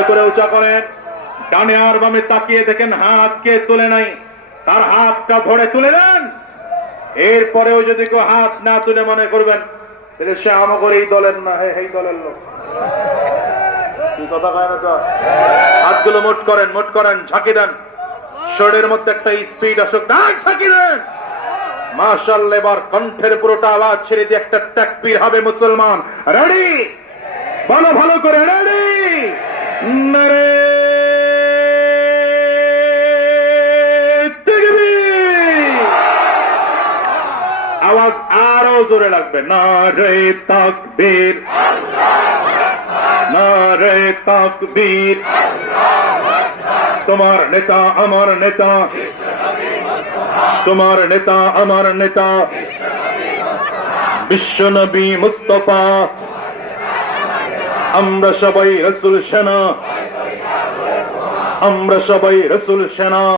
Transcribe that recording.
ভালো করে উঁচা করেন। ডানে আর বামে তাকিয়ে দেখেন হাত কে তুলে নাই, তার হাতটা ধরে তুলে দেন। এরপরেও যদি কেউ হাত না তুলে মনে করবেন তাহলে সে আমাকে এই দলের না, এই দলের লোক। কি কথা কয় না তো? হাতগুলো মোট করেন, ঝাঁকি দেন। শরীরের মধ্যে একটা স্পিড আসুক, ঝাঁকি দেন। মাশাআল্লাহ, এবার কণ্ঠের পুরোটা আওয়াজ ছেড়ে দিয়ে একটা তাকবীর হবে মুসলমান। রেডি? ভালো করে রেডি? নারে তাকবীর! আওয়াজ আরো জোরে লাগবে। নারে তাকবীর, নারে তাকবীর। তোমার নেতা আমার নেতা, তোমার নেতা আমার নেতা, বিশ্বনবী মুস্তাফা। আমরা সবাই রাসূল সেনা, আমরা সবাই রাসূল সেনা।